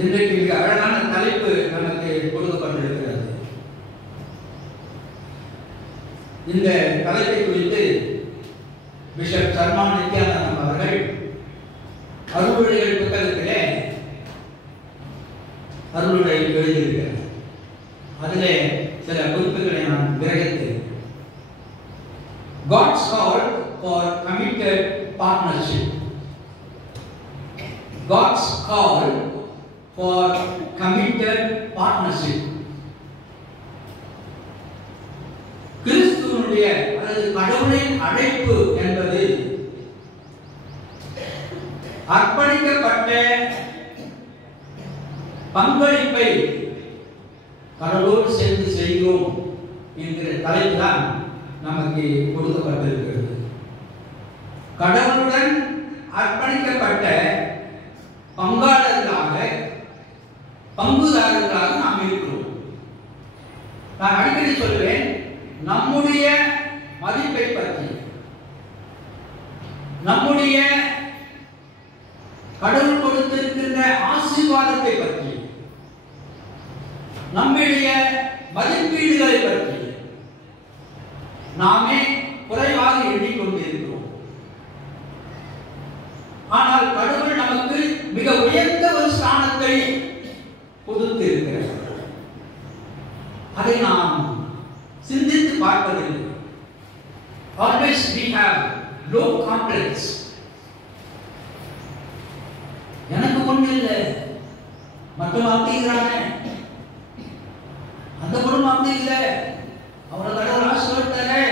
இன்றைக்கு மிக அழகான தலைப்பு நமக்கு கொடுக்கப்பட்டிருக்கிறது. இந்த தலைப்பை குறித்து பிஷப் சர்மான் நித்யானந்தம் அவர்கள் அருளுரைகள் புத்தகத்திலே அருளுரை எழுதியிருக்கிறார். அதிலே சில குறிப்புகளை நான் கிரகித்தேன். God's call for committed partnership. God's call for committed partnership. கிறிஸ்துவினுடைய அல்லது கடவுளின் அழைப்பு என்பது அர்ப்பணிக்கப்பட்ட பங்களிப்பை கடவுளோடு சேர்ந்து செய்கிறோம் என்கிற தலைப்பு தான் நமக்கு கொடுக்கப்பட்டிருக்கிறது. கடவுளுடன் அர்ப்பணிக்கப்பட்ட பங்காளர்களாக பங்குதாரர்களாக நாம் இருக்கிறோம். நான் அடிக்கடி சொல்வேன், நம்முடைய மதிப்பை பற்றி, நம்முடைய கடவுள் கொடுத்திருக்கின்ற ஆசீர்வாதத்தை பற்றி, நம்முடைய மதிப்பீடுகளை பற்றி நாமே குறைவாக எண்ணிக்கொண்டிருக்கிறோம். ஆனால் கடவுள் நமக்கு மிக உயர்ந்த ஒரு ஸ்தானத்தை கொடுத்திருக்கிறார். அதை நாம் சிந்தித்து பார்ப்பதில்லை. Always we have low complex. எனக்கு ஒண்ணு இல்லை, மற்றவங்க அப்படிங்கிறாங்க, அந்த குடும்பம் அப்படி இல்லை, அவரை கடவுள் ஆசீர்வதித்தாரே,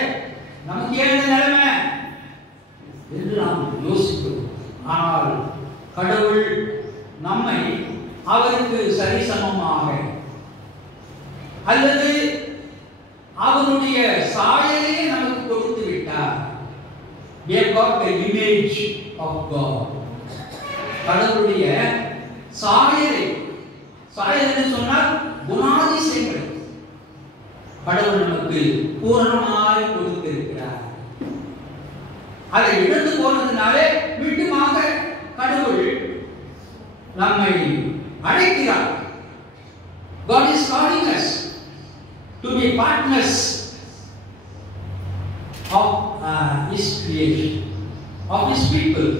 நமக்கு ஏன் இந்த நிலைமை என்று நாம் யோசிக்கிறோம். ஆனால் கடவுள் நம்மை அவருக்கு சரிசமமாக அல்லது அவருடைய சாயலே நமக்கு கொடுத்து விட்டார். We have got the image of God. கடவுளுடைய சாயலை, சாயல் என்று சொன்னால் குணாதிசயங்கள் கடவுள் நமக்கு பூரணமாய் கொடுத்திருக்கிறார். அதை இழந்து போனதுனாலே மீண்டுமாக கடவுள் நம்மை அழைக்கிறார். God is calling us to be partners of His creation, of His people.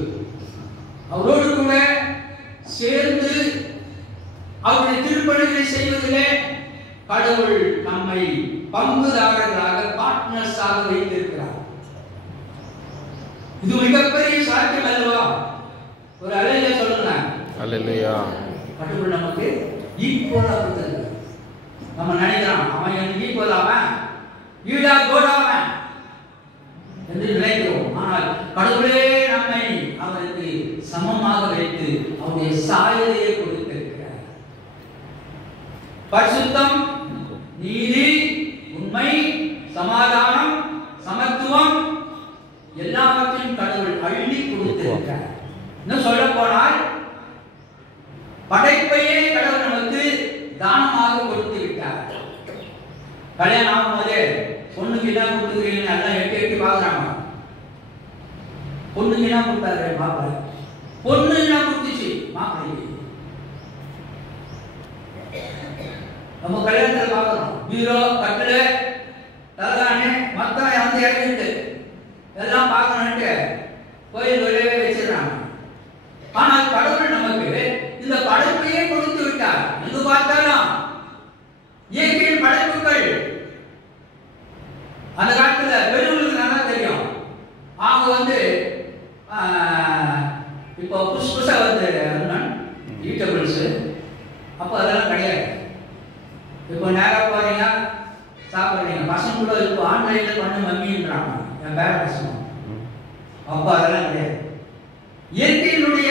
அவரோடு கூட சேர்ந்து அவருடைய திருப்பணிகளை செய்வதிலே கடவுள் நம்மை பங்குதாரர்களாக, பார்ட்னர்ஸாக வைத்திருக்கிறார். இது மிகப்பெரிய சாத்தியம் அல்லவா? ஒரு அல்லேலூயா சொல்லுங்க. அல்லேலூயா. கடவுள் நமக்கு ஈக்குவலா கொடுத்திருக்கிறார். நம்ம நினைக்கிறோம் அவன் எனக்கு ஈக்குவல் ஆவன், ஈடா கோடாவன் என்று நினைக்கிறோம். ஆனால் கடவுளே நம்மை அவருக்கு சமமாக வைத்து அவருடைய சாயலையே கொடுத்திருக்கிறார். பரிசுத்தம், நீதி, உண்மை, சமாதானம், சமத்துவம் எல்லாவற்றையும் கடவுள் அள்ளி கொடுத்திருக்கிறார். இன்னும் சொல்ல போனால் படைப்பையே கடவுள் நமக்கு தானமாக கொடுத்து விட்டார். கல்யாணம் ஆகும் போதே பொண்ணுக்கு என்ன கொடுத்துக்கிறீங்க எல்லாம் எட்டி எட்டி பாக்குறாங்க. பொண்ணுக்கு என்ன கொடுத்தாரு மாப்பிள்ளை, பொண்ணு என்ன கொடுத்துச்சு மாப்பிள்ளைக்கு. நம்ம கல்யாணத்துல பாக்குறோம் பீரோ, கட்டிலு, தலகாணி மொத்தம் வந்து இறங்கிட்டு எல்லாம் பார்க்கணும்ட்டு கோயில் வெளியே வச்சிடறாங்க. ஆனால் கடவுள் நமக்கு இந்த படைப்பையே கொடுத்து விட்டார். எங்கு பார்த்தாலும் இயற்கையின் படைப்புகள். அந்த காலத்துல பெரியவங்களுக்கு நல்லா தெரியும். அவங்க வந்து இப்போ புதுசா வந்து ஈட்டபிள்ஸ், அப்போ அதெல்லாம் கிடையாது. இப்போ நேரம் போறீங்க சாப்பிட்றீங்க, பசங்க கூட இப்போ ஆன்லைன்ல பண்ணு மம்மின்றாங்க என் பேர பசங்க. அப்போ அதெல்லாம் கிடையாது. இயற்கையினுடைய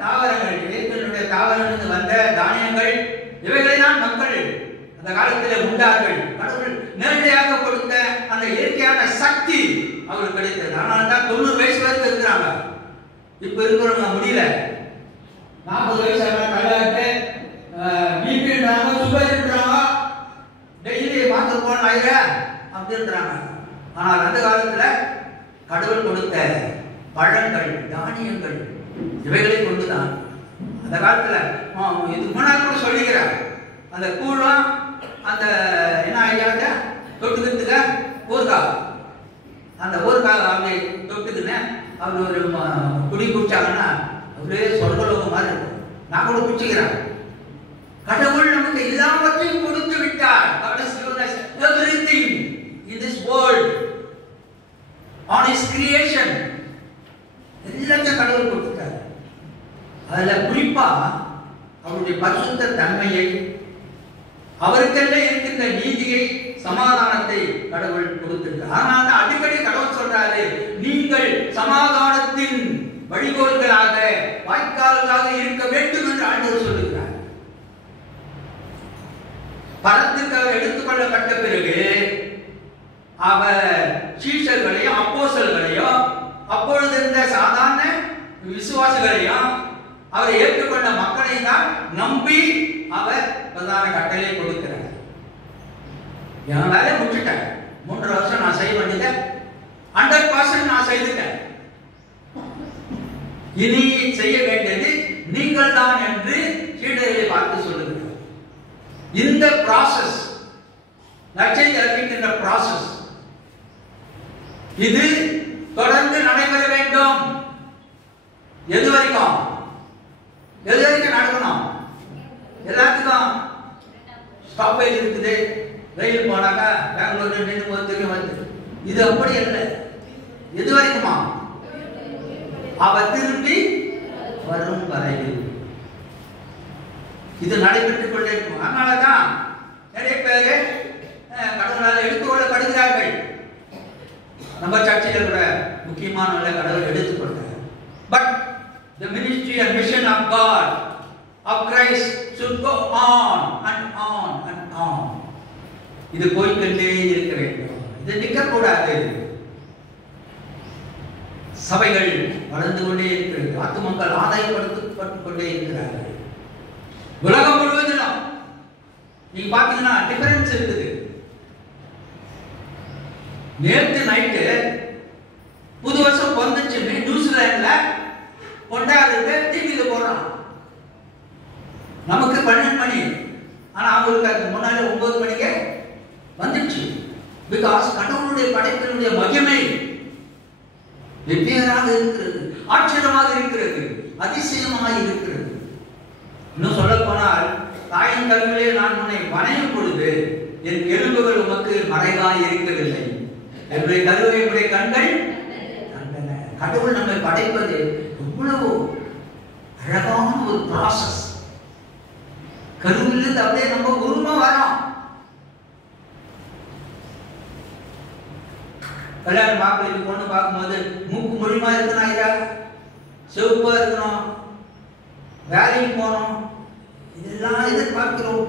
தாவரங்கள், இயற்கையினுடைய தாவரங்களுக்கு வந்த தானியங்கள், இவைகளை தான் மக்கள் அந்த காலத்தில் உண்டார்கள். கடவுள் நேரடியாக கொடுத்த அந்த இயற்கையான சக்தி அவங்களுக்கு கிடைத்தது. அதனால தான் 90 வயசு வரைக்கும் இருக்கிறாங்க. இப்ப இருக்கிறவங்க முடியல. 40 வயசு தலையாட்டு பிபின்றாங்க, சுகர்ன்றாங்க, டெய்லி மாத்திரை போன ஆயிர அப்படின்றாங்க. ஆனால் அந்த காலத்துல கடவுள் கொடுத்த பழங்கள், தானியங்கள் இவைகளை கொண்டுதான் அந்த காலத்துல இதுக்கு முன்னாடி கூட சொல்லிக்கிறார். அந்த கூழம் அந்த என்ன ஆகியாங்க தொட்டுக்கிறதுக்கு ஊர்கா, அந்த ஊர்கா அப்படி தொட்டுக்குன்னு அப்படி ஒரு குடி குடிச்சாங்கன்னா அப்படியே சொர்க்கலோகம் மாதிரி இருக்கும். நான் கூட குடிச்சுக்கிறேன். கடவுள் நமக்கு எல்லாவற்றையும் கொடுத்து விட்டார். Everything in this world on His creation எல்லாத்தையும் கடவுள் கொடுத்துட்டார். அதுல குறிப்பா அவருடைய பரிசுத்த தன்மையை, அவருக்கெல்லாம் இருக்கின்ற நீதியை, சமாதானத்தை கடவுள் கொடுத்திருக்கிறார். ஆனால் அடிக்கடி கடவுள் சொல்றாரு, நீங்கள் சமாதானத்தின் வழிகோல்களாக, வாய்க்கால்களாக இருக்க வேண்டும் என்று ஆண்டவர் சொல்லுகிறார். பரத்திற்கு அவர் எடுத்துக்கொள்ளப்பட்ட பிறகு அவர் சீஷர்களையும் அப்போஸ்தலர்களையும் அப்பொழுது இருந்த சாதாரண விசுவாசிகளையும் அவரை ஏற்றுக்கொண்ட மக்களையும் தான் நம்பி அவர் பிரதான கட்டளை கொடுக்கிறார். என் வேலையை முடிச்சுட்டேன், 3 வருஷம் நான் செய்ய வேண்டியதை 100% நான் செய்துட்டேன். இனி செய்ய வேண்டியது நீங்கள் தான் என்று சீடர்களை பார்த்து சொல்லுகிறார். இந்த ப்ராசஸ், நற்செய்தி அறிவிக்கின்ற ப்ராசஸ், இது தொடர்ந்து நடைபெற வேண்டும். எது வரைக்கும் நடக்கணும்? எல்லாத்துக்கும் ஸ்டாப்பேஜ் இருக்குது, ரயில் போனாக்கா பெங்களூர்ல நின்று போது திரும்பி வந்து. இது அப்படி அல்ல. எது வரைக்குமா? அவர் திரும்பி வரும் வரையில் இது நடைபெற்றுக் கொண்டே இருக்கும். அதனாலதான் நிறைய பேரு கடவுளால் எடுத்துக்கொள்ளப்படுகிறார்கள். நம்ம சர்ச்சையில கூட முக்கியமான கடவுள் எடுத்துக்கொண்டார். But the ministry and mission of God of Christ should go on and on and on. இது போய்கொண்டே இருக்க வேண்டும். இது நிற்க கூடாது. சபைகள் வளர்ந்து கொண்டே இருக்கிறது. ஆத்துமக்கள் ஆதாயப்படுத்தப்பட்டுக் கொண்டே இருக்கிறார்கள். உலகம் முழுவதிலும் நீங்க பாத்தீங்கன்னா டிஃபரன்ஸ் இருக்குது. நேற்று நைட்டு புது வருஷம் வந்துச்சு நியூசிலாந்துல கொண்டாடுறது டிவியில போடுறான். நமக்கு 12 மணி, ஆனா அவங்களுக்கு அதுக்கு முன்னாடி 9 மணிக்கு வந்துச்சு. பிகாஸ் கடவுளுடைய படைப்பினுடைய மகிமை வெவ்வேறாக இருக்கிறது, ஆச்சரியமாக இருக்கிறது, அதிசயமாக இருக்கிறது. இன்னும் சொல்ல போனால் தாயின் கருவிலே நான் உன்னை வணையும் பொழுது என் எலும்புகள் உமக்கு மறைவாய் இருக்கவில்லை. என்னுடைய கருவை உடைய கண்கள் கண்டன. கடவுள் நம்மை படைப்பது எவ்வளவு அழகான ஒரு ப்ராசஸ். கருவிலிருந்து அப்படியே நம்ம உருவமா வரோம். கல்யாண மாப்பிள்ளைக்கு பொண்ணு பார்க்கும்போது மூக்கு மொழிமா இருக்கணும், ஐயா சிவப்பா இருக்கணும், வேலைக்கு போகணும், இதெல்லாம் எதிர்பார்க்கிறோம்.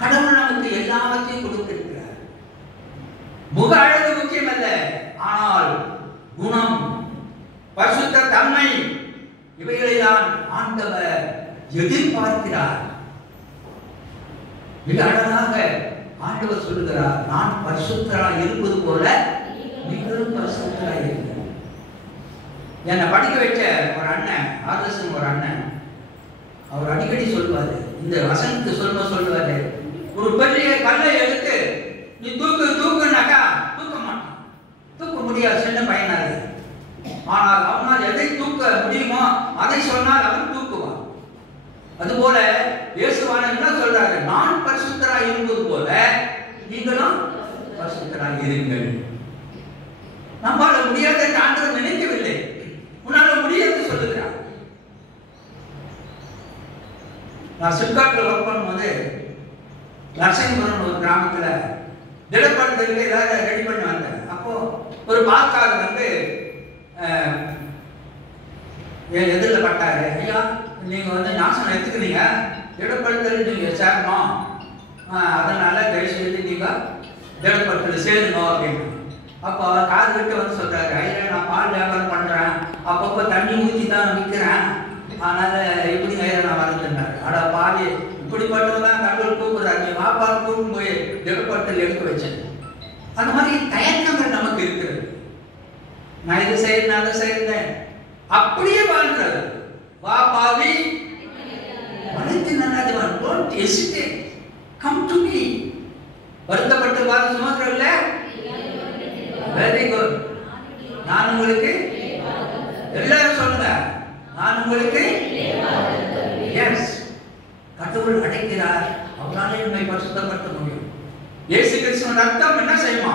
கடவுள் நமக்கு எல்லாவற்றையும் கொடுத்திருக்கிறார். முக அழகு முக்கியம் அல்ல, ஆனால் குணம், பரிசுத்த தன்மை, இவைகளைதான் ஆண்டவர் எதிர்பார்க்கிறார். மிக அழகாக ஆண்டவர் சொல்லுகிறார், நான் பரிசுத்தராய் இருப்பது போல நீங்களும் பரிசுத்தராய் இருங்கள். என்னை படிக்க வச்ச ஒரு அண்ணன், ஆர்எஸ்என் ஒரு அண்ணன், அவர் அடிக்கடி சொல்லுவாரு, இந்த வசனத்துக்கு சொல்லுவாரு, ஒரு பெரிய கல்லை எடுத்து நீ தூக்குனாக்கா தூக்க மாட்டான், தூக்க முடியாது, சின்ன பையனாரு. ஆனால் அவனால் எதை தூக்க முடியுமோ அதை சொன்னால் அவன் தூக்குவான். அதுபோல இயேசுவான என்ன சொல்றாரு, நான் பரிசுத்தராய் இருப்பது போல நீங்களும் பரிசுத்தராய் இருங்கள். நம்மால முடியாது என்று ஆண்டவர் நினைக்கவில்லை, உன்னால முடியாது சொல்லுகிறார். நான் சிப்காட்ல ஒர்க் பண்ணும்போது நரசிங்கபுரம் ஒரு கிராமத்துல திடப்படுத்தலுக்கு ஏதாவது ரெடி பண்ணி வந்தேன். அப்போ ஒரு பால்காரர் வந்து எதிரில் பட்டாரு, ஐயா நீங்க வந்து நாசனம் எடுத்துக்கிறீங்க, திடப்படுத்தல் நீங்க சேரணும், அதனால தயவு செய்து நீங்க திடப்படுத்தல் சேரணும் அப்படின்னு. அப்போ அவர் காது விட்டு வந்து சொல்றாரு, ஐயா நான் பால் வியாபாரம் பண்றேன், அப்பப்போ தண்ணி ஊற்றி தான் விற்கிறேன், அதனால எப்படி ஐயா நான் வரதுன்னாரு. அட பாவி, இப்படிப்பட்டவதான் கடவுள் கூப்பிடுறாரு, நீ வாப்பால் கூப்பிட்டு போய் திடப்படுத்தல் எடுக்க வச்சேன். அந்த மாதிரி தயக்கங்கள் நமக்கு இருக்கிறது. நான் இது செய்யறேன் அதை செய்யறேன் அப்படியே வாழ்றது. வா பாவி, வளைத்து நன்னாதிவான், don't hesitate, come to me. வருத்தப்பட்டு வாழ சுமக்கிறல்ல, வெரி குட், நான் உங்களுக்கு எல்லாரும் சொல்லுங்க, நான் உங்களுக்கு எஸ். கடவுள் அடைக்கிறார், அவராலே நம்மை பரிசுத்தப்படுத்த முடியும். இயேசு கிறிஸ்துவின் ரத்தம் என்ன செய்யுமா?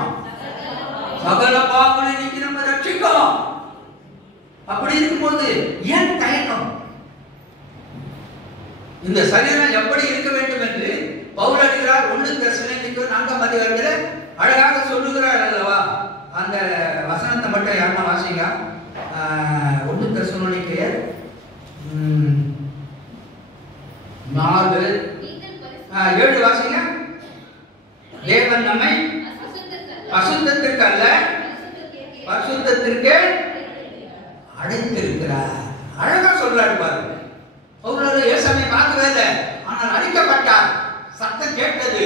சகல பாவங்களை நீக்கி நம்ம ரட்சிக்கும். அப்படி இருக்கும்போது ஏன் தயக்கம்? இந்த சரீரம் எப்படி இருக்க வேண்டும் என்று பவுலடிகளார் 1 தெசலோனிக்கேயர் 4ஆம் அதிகாரத்தில் அழகாக சொல்லுகிறார் அல்லவா? அந்த வசனத்தை மட்டும் யாருமா வாசிங்க. 1 தெசலோனிக்கேயர் 4:7 வாசிங்க. தேவன் நம்மை அசுத்தத்திற்கு அல்ல பரிசுத்தத்திற்கு அழைத்திருக்கிறார். அழகா சொல்றாரு பாருங்க. அவரோட இயேசுவை பார்க்கவே இல்லை, ஆனால் அழைக்கப்பட்டார். சத்தம் கேட்டது,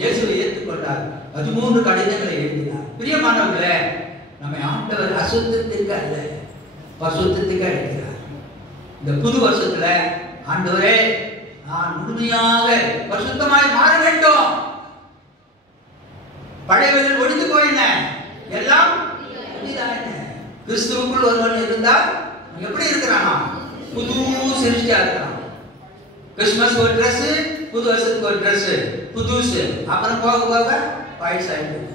இயேசுவை ஏற்றுக்கொண்டார். 13 கடிதங்களை எழுதினார். பிரியமானவர்களே, நம்மை ஆண்டவர் அசுத்தத்திற்கு அல்ல பரிசுத்தத்திற்கு அழைக்கிறார். இந்த புது வருஷத்துல ஆண்டவரே நான் முழுமையாக பரிசுத்தமாய் மாற வேண்டும். பழையவர்கள் ஒழிந்து போயின, எல்லாம் புதிதாயின. கிறிஸ்துவுக்குள் ஒருவன் இருந்தால் எப்படி இருக்கிறானா? புது சிருஷ்டியா இருக்கிறான். கிறிஸ்துமஸ் ஒரு ட்ரெஸ், புது வருஷத்துக்கு ஒரு ட்ரெஸ். புதுசு, அப்புறம் போக போக வயசாயிடுது.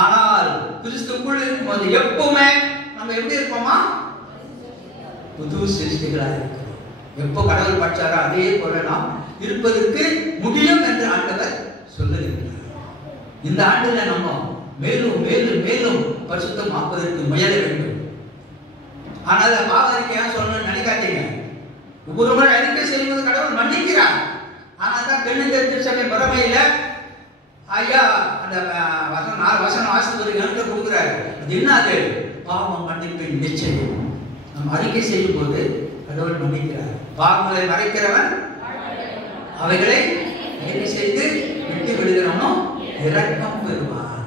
ஆனால் கிறிஸ்துக்குள் இருக்கும்போது எப்பவுமே நம்ம எப்படி இருப்போமா? புது சிருஷ்டிகளா இருக்கிறோம். எப்போ கடவுள் பட்சாரோ அதே போல நாம் இருப்பதற்கு முடியும் என்று ஆண்டவர் சொல்லுகிறார். இந்த ஆண்டுல நம்ம மேலும் மேலும் மேலும் பரிசுத்தமாக்குவதற்கு முயல வேண்டும். ஆனால் பாவ அறிக்கையா சொல்லணும்னு நினைக்காதீங்க. ஒவ்வொரு முறை அறிக்கை செய்வது கடவுள் மன்னிக்கிறார். ஆனால் தான் திருச்சபை முறைமையில ஐயா அந்த வசனம் 4 வசனம் வாசித்து எனக்கு கொடுக்குறாரு. அது என்னது? பாவம் மன்னிப்பின் நிச்சயம். நம்ம அறிக்கை செய்யும் போது கடவுள் மன்னிக்கிறார். பாவங்களை மறைக்கிறவன் அவைகளை அறிக்கை செய்து விட்டு விடுகிறவனோ இரக்கம் பெறுவான்.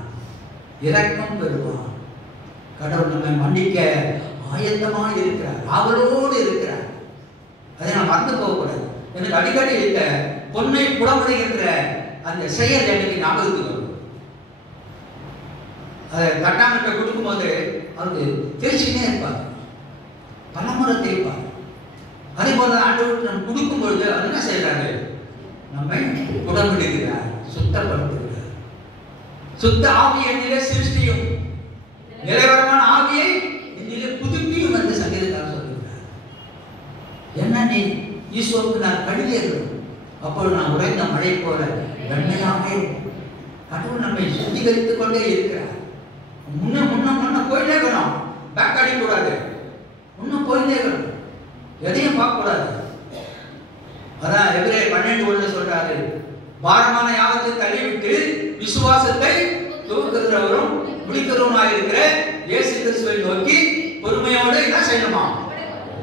இரக்கம் பெறுவான். கடவுள் நம்மை மன்னிக்க ஆயத்தமாக இருக்கிறார், அவளோடு இருக்கிறார். அதை நான் மறந்து போகக்கூடாது. எனக்கு அடிக்கடி இந்த பொன்னை புடமுடைகின்ற அந்த செயல் எனக்கு ஞாபகத்துக்கு வரும். அதை கட்டாமட்ட கொடுக்கும்போது அவருக்கு தேய்ச்சினே இருப்பார், பலமுறை தேய்ப்பார். அதே போல ஆண்டவருக்கு நம்ம கொடுக்கும் பொழுது அது என்ன செய்யறாரு? நம்மை புடமுடுகிறார், சுத்தப்படுத்துகிறார். சுத்த ஆவியை நிலை சிருஷ்டியும் நிலைவரமான ஆவியை நிலை புதுப்பியும் என்று சங்கீதக்காரர் சொல்லுகிறார். என்ன நீ ஈசோக்கு நான் கடிதேறும், அப்பொழுது நான் உறைந்த மழை போல வெண்மையாக கடவுள் நம்மை சுத்திகரித்துக் கொண்டே இருக்கிறார். முன்ன முன்ன முன்ன போயிட்டே இருக்கணும், பேக் அடிக்கூடாது, முன்ன போயிட்டே இருக்கணும், எதையும் பார்க்க கூடாது. அதான் எபிரேயர் 12:1 சொல்றாரு, பாரமான யாவத்தை தள்ளிவிட்டு விசுவாசத்தை துவக்குகிறவரும் முடிக்கிறவருமாயிருக்கிற இயேசு கிறிஸ்துவை நோக்கி பொறுமையோடு என்ன செய்யணுமா?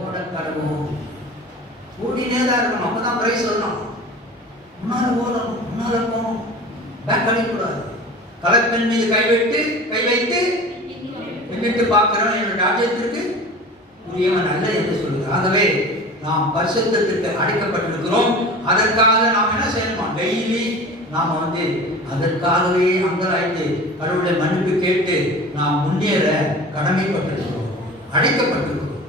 ஓட கடவும். ஓடினே தான் இருக்கணும். அப்பதான் பிரைஸ் வரணும். முன்னால ஓடணும், முன்னால போகணும், பேக் அடிக்கூடாது. கலப்பெண் மீது கை வைத்து பின்னிட்டு பார்க்கிறவன் என்னுடைய ராஜ்யத்திற்கு உரியவன் அல்ல என்று சொல்லுகிறார். ஆகவே நாம் பரிசுத்தத்திற்கு அழைக்கப்பட்டிருக்கிறோம். அதற்காக நாம் என்ன செய்யணுமா? டெய்லி நாம் அதற்காகவே அங்கலாய்த்து கடவுளை மன்னிப்பு கேட்டு நாம் முன்னேற கடமைப்பட்டிருக்கிறோம், அழைக்கப்பட்டிருக்கிறோம்.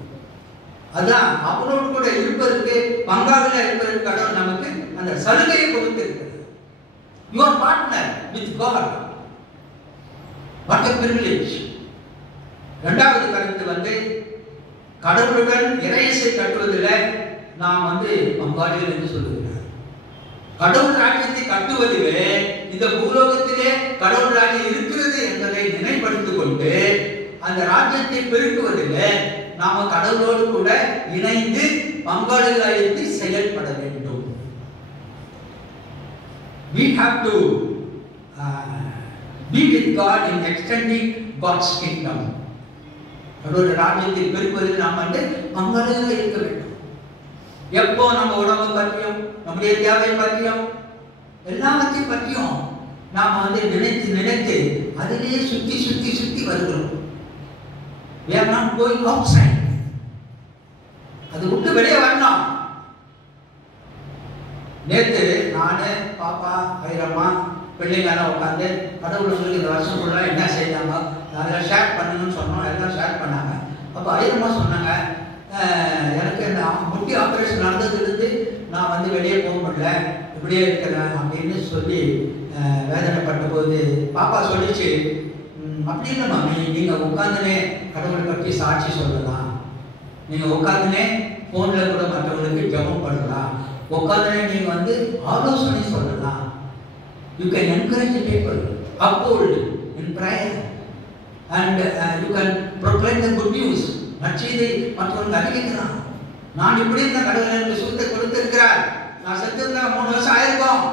அதான் அவரோடு கூட இருப்பதற்கு, பங்காளில இருப்பதற்கு கடவுள் நமக்கு அந்த சலுகையை கொடுத்திருக்கிறது. You are partner with God. What a privilege. இரண்டாவது கருத்து கடவுளுடன் இறையசை கட்டுவதில் நாம் பங்காளிகள் என்று சொல்லுகிறார். கடவுள் ராஜ்யத்தை கட்டுவதிலே இந்த பூலோகத்திலே கடவுள் ராஜ்யம் இருக்கிறது என்பதை நினைப்படுத்திக் கொண்டு அந்த ராஜ்யத்தை பெருக்குவதிலே நாம கடவுளோடு கூட இணைந்து பங்காளிகளாக செயல்பட வேண்டும். We have to be with God in extending God's kingdom. கடவுள் ராஜ்யத்தை பெருக்குவதில் நாம் பங்காளிகளாக இருக்க வேண்டும். எப்போ நம்ம உடம்பு பற்றியும் நம்முடைய தேவை பற்றியும் எல்லாவற்றையும் பற்றியும் நாம நினைத்து அதிலேயே சுத்தி வருகிறோம். We are not going outside. அது விட்டு வெளியே வரணும். நேற்று நானு பாப்பா ஐரம்மா பிள்ளைங்க உட்காந்து கடவுளுக்கு இந்த வருஷம் ஃபுல்லாக என்ன செய்தாங்க அதெல்லாம் ஷேர் பண்ணணும்னு சொன்னோம். எல்லாம் ஷேர் பண்ணாங்க. அப்போ ஐரம்மா சொன்னாங்க, எனக்கு இந்த முட்டி ஆப்ரேஷன் நடந்ததுலேருந்து நான் வெளியே போக முடியல, இப்படியே இருக்கிறேன் அப்படின்னு சொல்லி வேதனைப்பட்ட போது பாப்பா சொல்லிச்சு, அப்படி இல்லை மாமி, நீங்கள் உட்காந்துனே கடவுளை பற்றி சாட்சி சொல்லலாம், நீங்கள் உட்காந்துனே ஃபோனில் கூட மற்றவங்களுக்கு ஜெபம் பண்ணலாம், உட்காந்துனே நீங்கள் ஆலோசனை சொல்லலாம். You can encourage people, uphold in prayer, and you can proclaim the good news. நற்செய்தி மற்றவர்கள் அறிவிக்கலாம். நான் இப்படி இருந்த கடவுள் எனக்கு சுகத்தை கொடுத்திருக்கிறார், நான் செத்துருந்தா 3 வருஷம் ஆயிருக்கும்,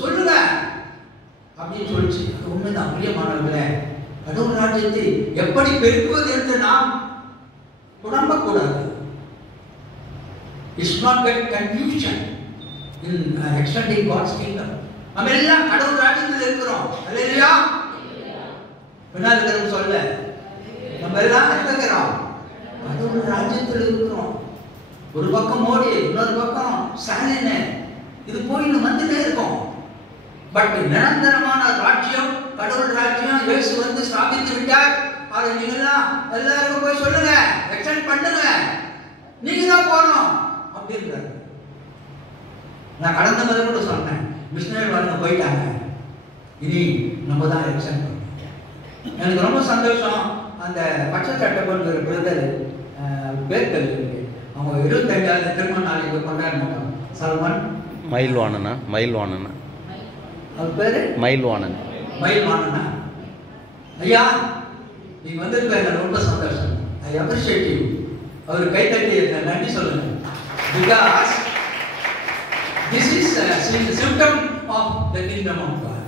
சொல்லுங்க அப்படின்னு சொல்லிச்சு. அது உண்மைதான் பிரியமானவர்களே. கடவுள் ராஜ்யத்தை எப்படி பெருக்குவது என்று நாம் குழம்பக்கூடாது. It's not get confusion in extending God's kingdom. நம்ம எல்லாம் கடவுள் ராஜ்யத்தில் இருக்கிறோம். அல்லேலூயா. பின்னால் இருக்கிறவங்க சொல்ல, நம்ம எல்லாம் இருக்கிறோம், கடவுள் ராஜ்யத்தில் இருக்கிறோம். ஒரு பக்கம் மோடி, இன்னொரு பக்கம் ஸ்டாலின், இது போயின்னு வந்துட்டே இருக்கும். பட் நிரந்தரமான ராஜ்யம், கடவுள் ராஜ்யம் இயேசு ஸ்தாபித்து விட்டார். அதை நீங்களாம் எல்லாருக்கும் போய் சொல்லுங்க, எக்ஸ்டெண்ட் பண்ணுங்க, நீங்க தான் போகணும் அப்படின்றாரு. நான் கடந்த முறை கூட சொன்னேன், மிஷினரி வாழ்ந்து போயிட்டாங்க, இனி நம்ம தான் எக்ஸன் பண்ணணும். எனக்கு ரொம்ப சந்தோஷம். அந்த பச்சை சட்டை போன்ற பிரதர் பேர்கள் இருக்கு, அவங்க 25வது திருமண நாள் இங்கே கொண்டாடினாங்க. சல்மான் மயில்வாணனா அவர் பேரு மயில்வாணனா. ஐயா நீங்க வந்திருக்க ரொம்ப சந்தோஷம். I appreciate you. அவர் கைத்தட்டி நன்றி சொல்லுங்க. Because this is symptom of the kingdom of God.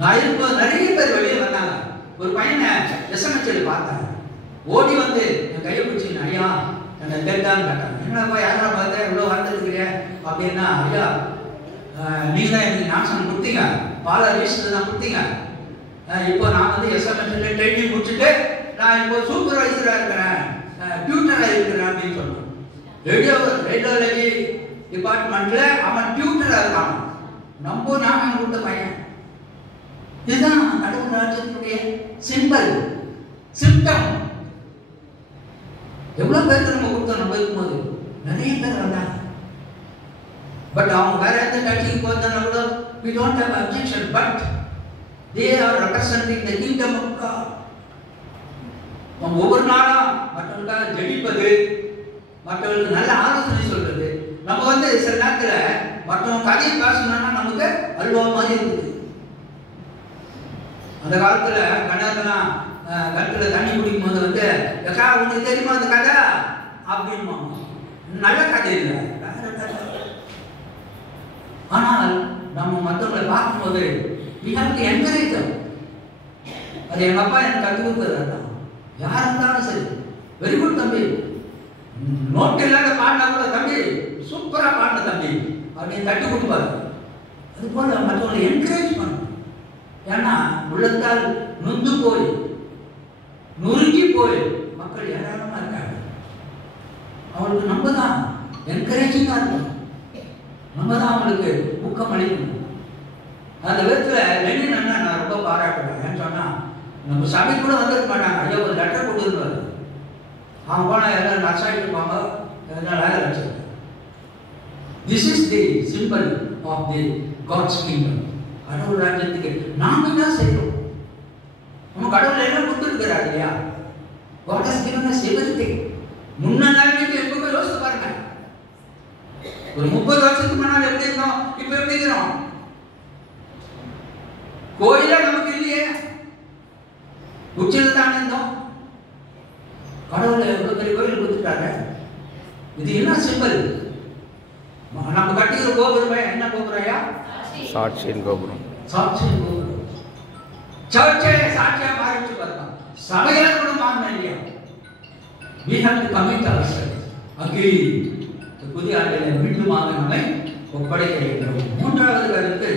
நான் இருக்கும்போது நிறைய பேர் வெளியே வந்தாங்க. ஒரு பையனை எஸ்எம்எச்ல பார்த்தேன், ஓடி வந்து என் கையை பிடிச்சிங்க, ஐயா என்னை தெரிந்தான்னு கேட்டாங்க. என்னப்பா யாரா பார்த்தேன் இவ்வளோ வாழ்ந்துருக்கிறீங்க அப்படின்னா, ஐயா நீங்கள் தான் எனக்கு நாசனம் கொடுத்தீங்க, பால ரீஸ்டில் தான் கொடுத்தீங்க. இப்போ நான் வந்து எஸ்எம்எச்ல ட்ரைனிங் முடிச்சுட்டு நான் இப்போ சூப்பர்வைசராக இருக்கிறேன், டியூட்டராக இருக்கிறேன் அப்படின்னு சொன்னேன். ரேடியோலஜி டிபார்ட்மெண்ட்ல அவன் டியூட்டராக இருக்கான். நம்ம ஞாபகம் கொடுத்த பையன். இதுதான் கடவுள் ராஜ்யத்தினுடைய சிம்டம். எவ்வளவு பேருக்கு நம்ம கொடுத்தோம் நம்ம இருக்கும்போது நிறைய பேர் வந்தாங்க. பட் அவங்க வேற எந்த கட்சிக்கு போறதுனா கூட we don't have objection, but they are representing the kingdom of God. நம்ம ஒவ்வொரு நாளும் மற்றவங்களுக்காக ஜெபிப்பது, மற்றவங்களுக்கு நல்ல ஆலோசனை சொல்றது. நம்ம வந்து சில நேரத்தில் மற்றவங்க கதையை பேசணும்னா நமக்கு அல்வா மாதிரி இருக்குது. அந்த காலத்துல கணக்கெல்லாம் கட்டில தண்ணி குடிக்கும் போது வந்து எக்கா உங்களுக்கு தெரியுமா அந்த கதை அப்படின்னு நல்ல கதை இல்லை, வேற கதை. ஆனால் நம்ம மற்றவங்களை பார்க்கும்போது we have to encourage them. அது எங்க அப்பா எனக்கு கற்றுக் கொடுத்தது. யார் இருந்தாலும் சரி, வெரி குட் தம்பி, நோட்டு இல்லாத பாடினா கூட தம்பி சூப்பரா பாடின தம்பி அப்படின்னு தட்டி கொடுப்பாரு. அது போல மற்றவங்களை என்கரேஜ் பண்ணணும். ஏன்னா உள்ளத்தால் நொந்து போய் நொறுங்கி போய் மக்கள் ஏராளமா இருக்காங்க. அவங்களுக்கு நம்ம தான் என்கரேஜிங்கா இருக்கணும், நம்ம தான் அவங்களுக்கு ஊக்கம் அளிக்கணும். அந்த விதத்துல லெனின் அண்ணா நான் ரொம்ப பாராட்டுறேன். ஏன்னு சொன்னா நம்ம சபை கூட வந்துருக்க மாட்டாங்க, ஐயா ஒரு லெட்டர் கொடுத்துருவாரு. அவங்க போனா எல்லாம் நர்ஸாயிட்டு இருப்பாங்க, எல்லாம் வேலை வச்சிருக்காங்க. This is the symbol of the God's kingdom. கடவுள் ராஜ்யத்துக்கு நாம என்ன செய்யறோம்? நம்ம கடவுள் என்ன கொடுத்துருக்கிறார் இல்லையா? God has given us everything. முன்னாடி எப்பவுமே யோசிச்சு பாருங்க, ஒரு 30 வருஷத்துக்கு முன்னாடி எப்படி இருந்தோம், இப்ப எப்படி இருக்கிறோம்? கோயில நமக்கு இல்லையே, உச்சில தான் இருந்தோம். கடவுள் எவ்வளவு பெரிய கோயில் கொடுத்துட்டாங்க. இது என்ன சிம்பிள்? நம்ம கட்டிக்கிற கோபுரமே என்ன கோபுரையா? சாட்சியின் கோபுரம். சாட்சியின் கோபுரம். சர்ச்சே சாட்சியா மாறிச்சு பாருங்க. சபையில கூட மாறணும் இல்லையா? We have to commit ourselves. Again, புதிய ஆண்டில் மீண்டுமாக நம்மை ஒப்படைக்க வேண்டும். மூன்றாவது கருத்து,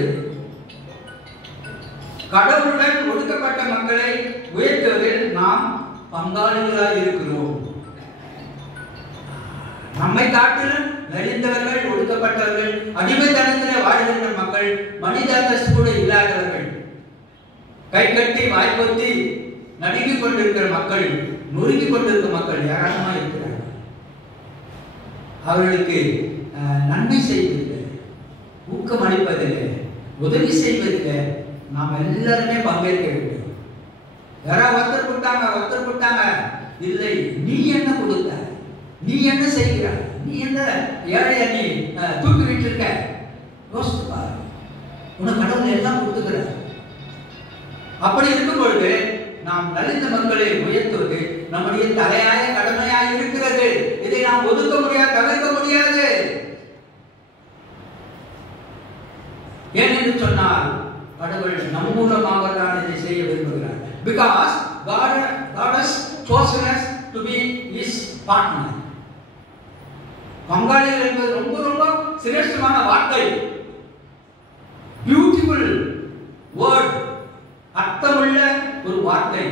கடவுளுடன் ஒடுக்கப்பட்ட மக்களை உயர்த்துவதில் நாம் பங்காளிகளாக இருக்கிறோம். நம்மை காட்டிலும் நலிந்தவர்கள், ஒடுக்கப்பட்டவர்கள், அடிமைத்தனத்திலே வாழ்கின்ற மக்கள், மனித அந்தஸ்து கூட இல்லாதவர்கள், கை கட்டி வாய்ப்பொத்தி நடுங்கிக் கொண்டிருக்கிற மக்கள், நொறுங்கிக் கொண்டிருக்கிற மக்கள் ஏராளமாக இருக்கிறார்கள். அவர்களுக்கு நன்மை செய்வதில்லை, ஊக்கம் அளிப்பதில்லை, உதவி செய்வதில்லை. நாம் எல்லாருமே பங்கேற்க வேண்டும். யாராவது ஒருத்தர் கொடுத்தாங்க, இல்லை நீ என்ன கொடுத்த, நீ என்ன செய்கிறாய், நீ என்ன ஏழைய நீ தூக்கி விட்டு இருக்க, யோசித்து பாரு. உனக்கு கடவுள் எல்லாம் கொடுத்துக்கிற. அப்படி இருக்கும் பொழுது நாம் நலிந்த மக்களை உயர்த்துவது நம்முடைய தலையாய கடமையாக இருக்கிறது. இதை நாம் ஒதுக்க முடியாது, தவிர்க்க முடியாது. ஏனென்று சொன்னால் கடவுள் நம் மூலமாக தான் இதை செய்ய விரும்புகிறார். Because God has chosen us to be His partner. பங்காளிகள் என்பது ரொம்ப ரொம்ப சிரேஷ்டமான வார்த்தை, பியூட்டிஃபுல் வேர்ட், அர்த்தமுள்ள ஒரு வார்த்தை.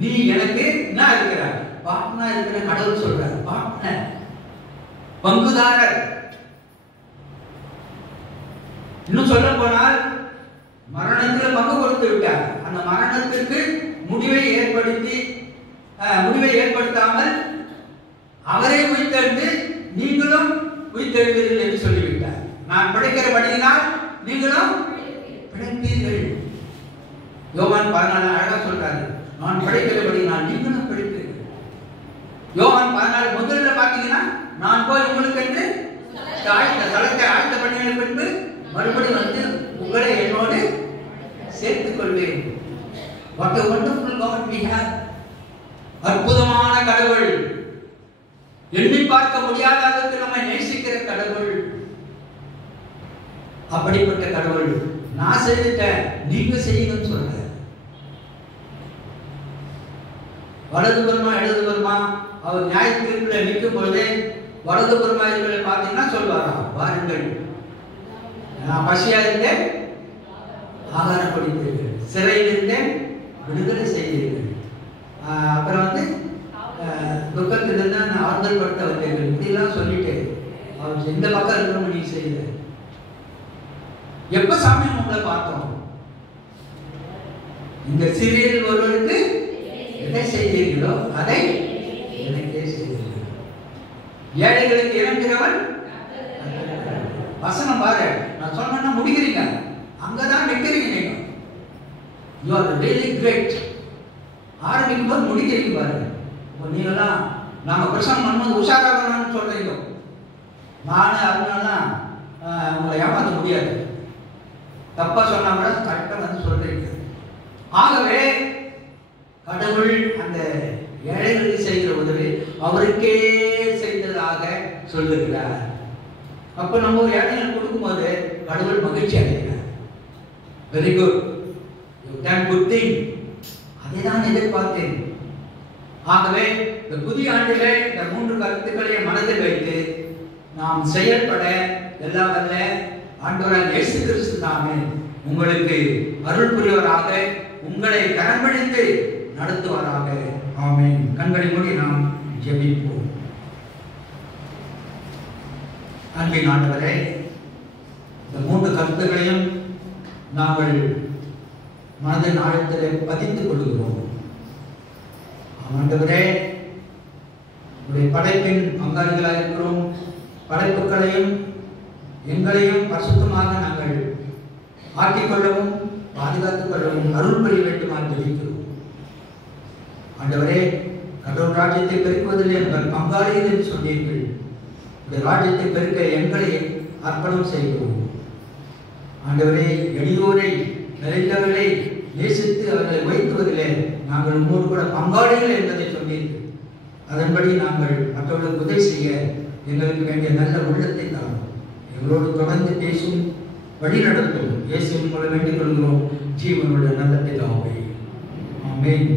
நீ எனக்கு என்ன இருக்கிறார்? பார்ட்னர் இருக்கிற கடவுள் சொல்றார். பார்ட்னர், பங்குதாரர். இன்னும் சொல்ல போனால் மரணத்தில் பங்கு கொடுத்து விட்டார். அந்த மரணத்திற்கு முடிவை ஏற்படுத்தாமல் அவரை உயிர்த்தெழுந்து நீங்களும் உயிர்த்தெழுவீர்கள் என்று சொல்லிவிட்டார். நான் பிழைக்கிறபடியினால் நீங்களும் பிழைப்பீர்கள். யோவான் 14 அழகா சொல்றாரு, நான் பிழைக்கிறபடியினால் நீங்களும் பிழைப்பீர்கள். யோவான் 14 முதல்ல பாத்தீங்கன்னா, நான் போய் உங்களுக்கு என்று தளத்தை ஆழ்த்த பண்ணின பின்பு மறுபடியும் வந்து உங்களை என்னோடு சேர்த்துக் கொள்வேன். What a wonderful God we have. அற்புதமான கடவுள், எண்ணி பார்க்க முடியாத அளவுக்கு நம்மை நேசிக்கிற கடவுள். அப்படிப்பட்ட கடவுள் நான் செய்துட்டேன், நீங்க செய்யணும்னு சொல்ற. வலதுபுறமா இடதுபுறமா அவர் நியாய தீர்ப்புல நிற்கும் பொழுது வலதுபுறமா இருக்கிற பார்த்தீங்கன்னா சொல்வாரா, வாருங்கள், நான் பசியா இருந்தேன் ஆகாரம் கொடுத்தீர்கள், சிறையில் இருந்தேன் விடுதலை செய்தீர்கள், அப்புறம் வந்து துக்கத்திலிருந்து நான் ஆறுதல் படுத்த வந்தீர்கள். இப்படிலாம் சொல்லிட்டு அவர் எந்த பக்கம் இருக்கணும் நீ செய்யல. எப்ப சாமி உங்களை பார்த்தோம்? இந்த சிறியில் ஒருவருக்கு எதை செய்தீர்களோ அதை எனக்கே செய்தீர்கள். ஏழைகளுக்கு இறங்குகிறவன் வசனம் பாரு, நான் சொன்னா முடிக்கிறீங்க, அங்கதான் நிற்கிறீங்க நீங்க. You are really great. ஆரம்பிக்கும் போது முடிக்கிறீங்க பாரு. நீங்களாம் நாங்க பிரசங்கம் பண்ணும்போது உஷாராகணும்னு சொல்றீங்க. நானு அதனாலதான் உங்களை ஏமாற்ற முடியாது. தப்பா சொன்னா கூட கரெக்டா வந்து சொல்றீங்க. ஆகவே கடவுள் அந்த ஏழைகளுக்கு செய்கிற உதவி அவருக்கே செய்ததாக சொல்லுகிறார். அப்ப நம்ம ஒரு ஏழைகள் கொடுக்கும்போது கடவுள் மகிழ்ச்சி அடைகிறார். Very good, you can good thing. அதை தான் எதிர்பார்த்தேன். ஆகவே இந்த புதிய ஆண்டிலே இந்த 3 கருத்துக்களை மனதில் வைத்து நாம் செயல்பட எல்லாம் வல்ல ஆண்டவராகிய இயேசு கிறிஸ்து தாமே உங்களுக்கு அருள் புரிவராக, உங்களை கரம்பிடித்து நடத்துவாராக. ஆமென். கண்களை மூடி நாம் ஜெபிப்போம். அன்பின் ஆண்டவரே, இந்த 3 கருத்துக்களையும் நாங்கள் மனதின் ஆழத்தில் பதித்துக் கொள்கிறோம். ஆண்டவரே, உடைய படைப்பின் பங்காளிகளாக இருக்கிறோம். படைப்புகளையும் எங்களையும் பரிசுத்தமாக நாங்கள் ஆக்கிக்கொள்ளவும் பாதுகாத்துக் கொள்ளவும் அருள் புரிய வேண்டுமாறு ஜெபிக்கிறோம். ஆண்டவரே, கடவுள் ராஜ்யத்தை பெருக்குவதில் எங்கள் பங்காளிகள் என்று சொன்னீர்கள். இந்த ராஜ்யத்தை பெருக்க எங்களை அர்ப்பணம் செய்கிறோம். ஆண்டவரே, எளியோரை நிறைந்தவர்களை நேசித்து அவர்களை வைத்துவதிலே நாங்கள் உங்களோடு கூட பங்காளிகள் என்பதை சொன்னீர்கள். அதன்படி நாங்கள் மற்றவர்களுக்கு உதவி செய்ய எங்களுக்கு வேண்டிய நல்ல உள்ளத்தை தாரும். எங்களோடு தொடர்ந்து பேசும், வழி நடத்தும். இயேசுவின் மூலம் வேண்டிக் கொள்கிறோம் ஜீவனுடைய நல்ல பிதாவே. ஆமென்.